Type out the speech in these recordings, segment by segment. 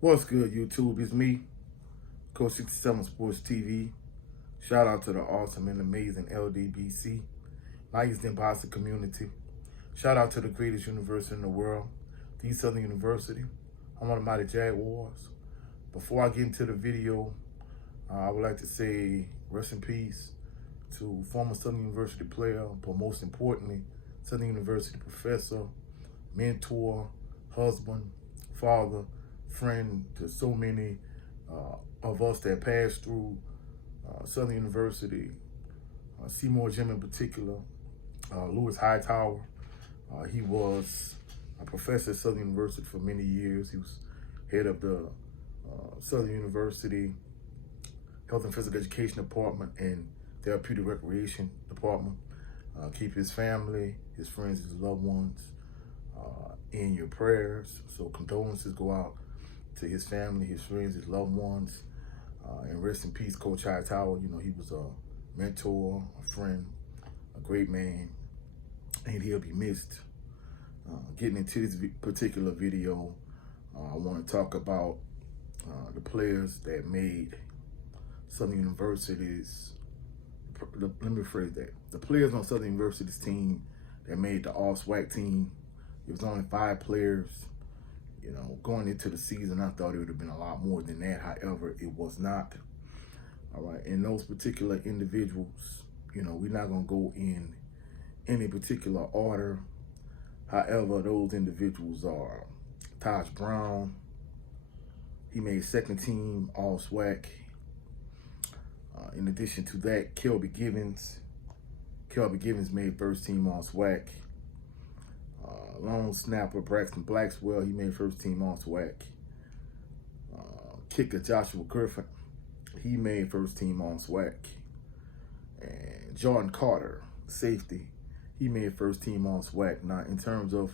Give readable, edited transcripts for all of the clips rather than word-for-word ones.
What's good, YouTube? It's me, Coach 67 Sports TV. Shout out to the awesome and amazing LDBC, Lions Den Boston community. Shout out to the greatest university in the world, the Southern University. I'm one of the Mighty Jaguars. Before I get into the video, I would like to say rest in peace to former Southern University player, but most importantly, Southern University professor, mentor, husband, father, friend to so many of us that passed through Southern University, Seymour Jim in particular, Lewis Hightower. He was a professor at Southern University for many years. He was head of the Southern University Health and Physical Education Department and Therapeutic Recreation Department. Keep his family, his friends, his loved ones in your prayers. So condolences go out to his family, his friends, his loved ones. And rest in peace, Coach Hightower. You know, he was a mentor, a friend, a great man, and he'll be missed. Getting into this particular video, I want to talk about the players that made Southern University's, let me rephrase that. The players on Southern University's team that made the All SWAC team. It was only 5 players. You know, going into the season, I thought it would have been a lot more than that. However, it was not. All right, and those particular individuals, you know, we're not going to go in any particular order. However, those individuals are Taj Brown. He made second team All SWAC. In addition to that, Kelby Givens. Kelby Givens made first team All SWAC. Long snapper Braxton Blackwell, he made first team All SWAC. Kicker Joshua Griffin, he made first team All SWAC. And Jordan Carter, safety, he made first team All SWAC. Now, in terms of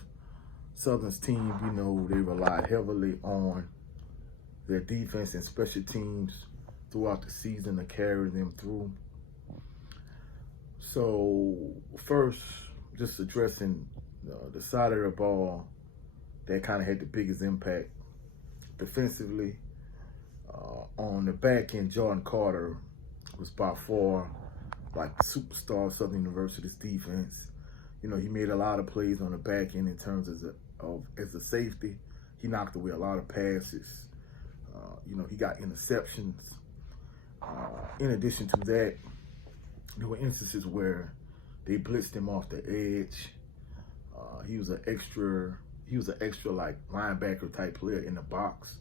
Southern's team, you know, they relied heavily on their defense and special teams throughout the season to carry them through. So first, just addressing the side of the ball that kind of had the biggest impact defensively. On the back end, Jordan Carter was by far like the superstar of Southern University's defense. You know, he made a lot of plays on the back end in terms as a safety. He knocked away a lot of passes. You know, he got interceptions. In addition to that, there were instances where they blitzed him off the edge. He was an extra like linebacker type player in the box.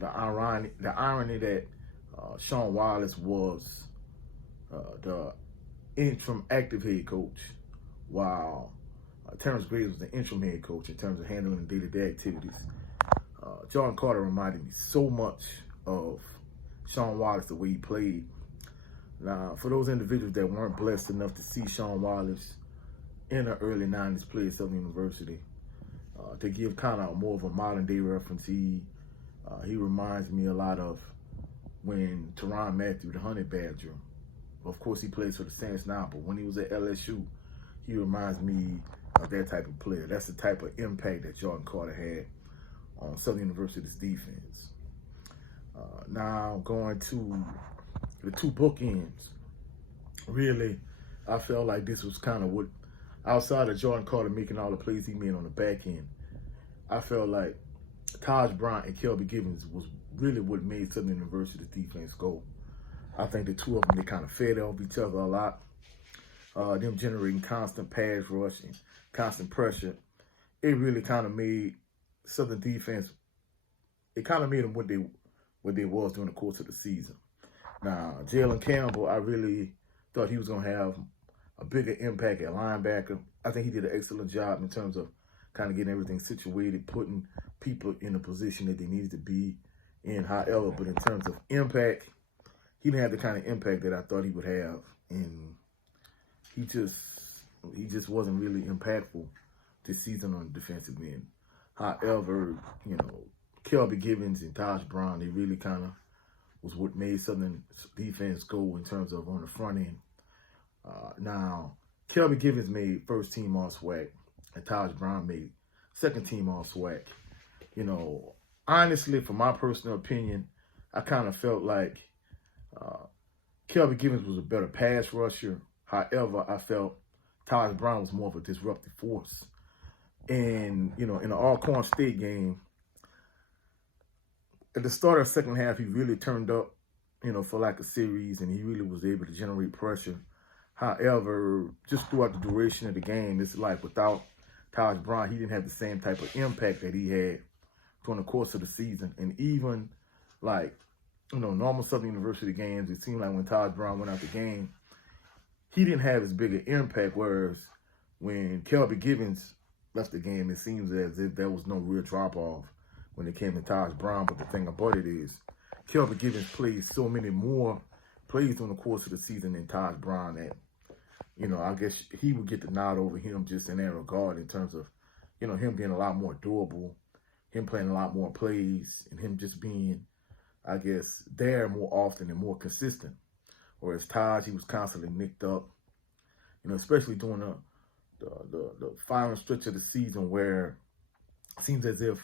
The irony that Sean Wallace was the interim active head coach, while Terrence Graves was the interim head coach in terms of handling day-to-day activities. Jordan Carter reminded me so much of Sean Wallace, the way he played. Now, for those individuals that weren't blessed enough to see Sean Wallace in the early 90s play at Southern University, to give kind of more of a modern day reference, he reminds me a lot of when Tyrann Mathieu, the Honey Badger, of course he plays for the Saints now, but when he was at LSU, he reminds me of that type of player. That's the type of impact that Jordan Carter had on Southern University's defense. Now going to the 2 bookends, really, I felt like this was kind of what, outside of Jordan Carter making all the plays he made on the back end, I felt like Taj Brown and Kelby Givens was really what made Southern University's defense go. I think the 2 of them, they kind of fed off each other a lot. Them generating constant pass rush and constant pressure. It really kind of made Southern defense, it kind of made them what they was during the course of the season. Now, Jalen Campbell, I really thought he was going to have a bigger impact at linebacker. I think he did an excellent job in terms of kind of getting everything situated, putting people in a position that they needed to be in. However, but in terms of impact, he didn't have the kind of impact that I thought he would have. And he just wasn't really impactful this season on the defensive end. However, you know, Kelby Givens and Taj Brown, they really kind of was what made Southern defense go in terms of on the front end. Now, Kelby Givens made first team All SWAC, and Taj Brown made second team All SWAC. You know, honestly, for my personal opinion, I kind of felt like Kelvin Givens was a better pass rusher. However, I felt Taj Brown was more of a disruptive force. And, in the Alcorn State game, at the start of the second half, he really turned up, for like a series, and he really was able to generate pressure. However, just throughout the duration of the game, it's like without Taj Brown, he didn't have the same type of impact that he had during the course of the season. And even like, normal Southern University games, it seemed like when Taj Brown went out the game, he didn't have as big an impact. Whereas when Kelvin Givens left the game, it seems as if there was no real drop-off when it came to Taj Brown. But the thing about it is, Kelvin Givens played so many more plays during the course of the season than Taj Brown that, I guess he would get the nod over him just in that regard in terms of, him being a lot more durable, him playing a lot more plays, and him just being, I guess, there more often and more consistent. Whereas Taj, he was constantly nicked up, especially during the final stretch of the season where it seems as if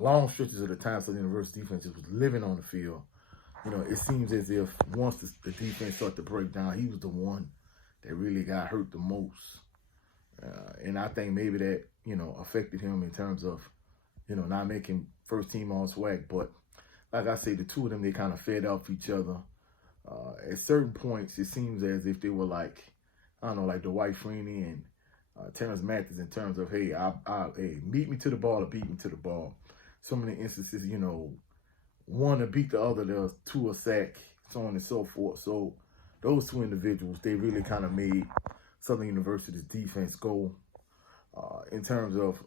long stretches of the time Southern University defense was living on the field. It seems as if once the defense started to break down, he was the one that really got hurt the most. And I think maybe that, affected him in terms of, not making first team All SWAC. But like I say, the two of them, they kind of fed off each other. At certain points, it seems as if they were like, I don't know, like Dwight Freeney and Terrence Mathis in terms of, hey, hey, beat me to the ball or beat me to the ball. So many instances, one to beat the other, there was two a sack, so on and so forth. So those two individuals, they really kind of made Southern University's defense go in terms of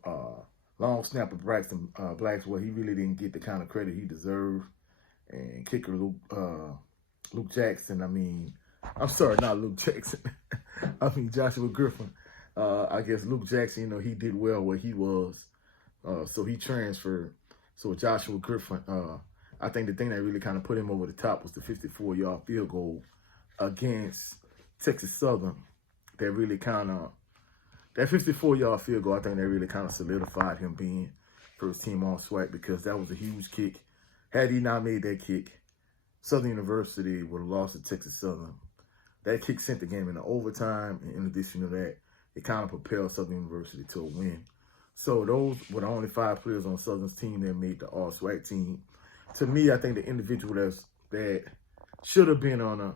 long snapper Braxton Blackwell. He really didn't get the kind of credit he deserved. And kicker Luke Jackson, I'm sorry, not Luke Jackson. Joshua Griffin. I guess Luke Jackson, he did well where he was. So he transferred. So Joshua Griffin, I think the thing that really kind of put him over the top was the 54-yard field goal against Texas Southern. That really kind of, that 54-yard field goal, I think that really kind of solidified him being first team All SWAC, because that was a huge kick. Had he not made that kick, Southern University would have lost to Texas Southern. That kick sent the game into overtime, and in addition to that, it kind of propelled Southern University to a win. So those were the only 5 players on Southern's team that made the All SWAC team. To me, I think the individual that should have been on a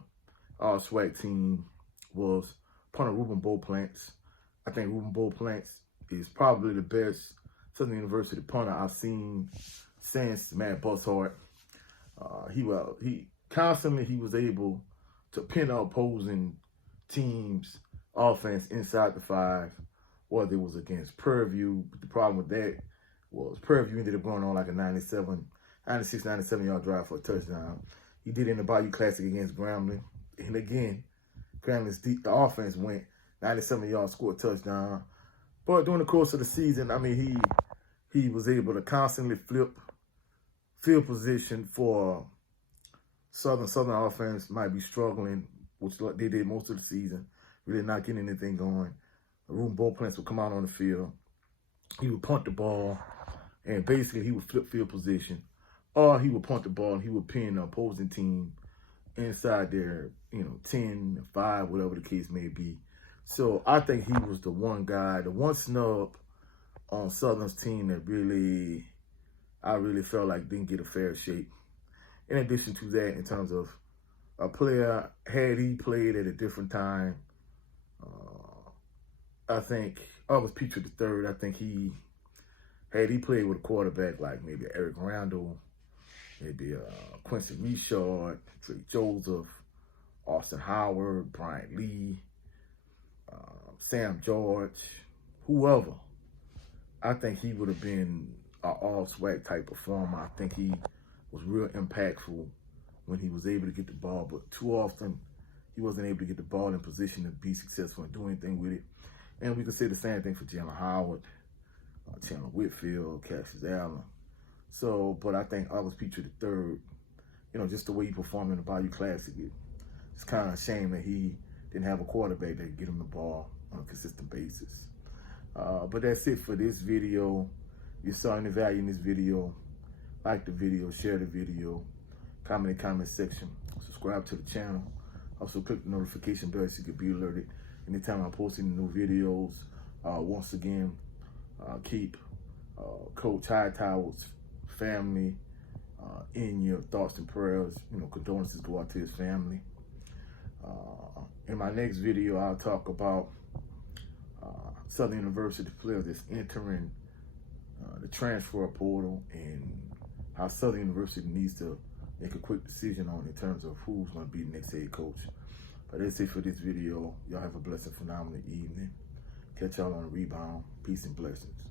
All SWAC team was punter Ruben Beauplants. I think Ruben Beauplants is probably the best Southern University punter I've seen since Matt Bushart. He constantly was able to pin up opposing teams' offense inside the 5, whether it was against Prairie View. But the problem with that was Prairie View ended up going on like a 96, 97-yard drive for a touchdown. He did it in the Bayou Classic against Grambling. And again, Grambling's the offense went 97 yards, scored a touchdown. But during the course of the season, he was able to constantly flip field position for Southern. Southern offense might be struggling, which they did most of the season, really not getting anything going. Ruben Beauplants would come out on the field. He would punt the ball, and basically he would flip field position. Or he would punt the ball and he would pin the opposing team inside their, 10, 5, whatever the case may be. So I think he was the one guy, the one snub on Southern's team that I really felt like didn't get a fair shake. In addition to that, in terms of a player, had he played at a different time, I think August Petrie III, I think had he played with a quarterback like maybe Eric Randall, maybe Quincy Richard, Trey Joseph, Austin Howard, Brian Lee, Sam George, whoever, I think he would have been an All SWAC type performer. I think he was real impactful when he was able to get the ball, but too often he wasn't able to get the ball in position to be successful and do anything with it. And we could say the same thing for Jalen Howard, Chandler Whitfield, Cassius Allen. So, but I think August Petrie III, just the way he performed in the Bayou Classic, it's kind of a shame that he didn't have a quarterback that could get him the ball on a consistent basis. But that's it for this video. If you saw any value in this video, like the video, share the video, comment in the comment section, subscribe to the channel. Also click the notification bell so you can be alerted anytime I'm posting new videos. Once again, keep Coach Hightower's family in your thoughts and prayers. Condolences go out to his family. In my next video, I'll talk about Southern University players that's entering the transfer portal and how Southern University needs to make a quick decision on in terms of who's going to be the next head coach. But that's it for this video. Y'all have a blessed, phenomenal evening. Catch y'all on the rebound. Peace and blessings.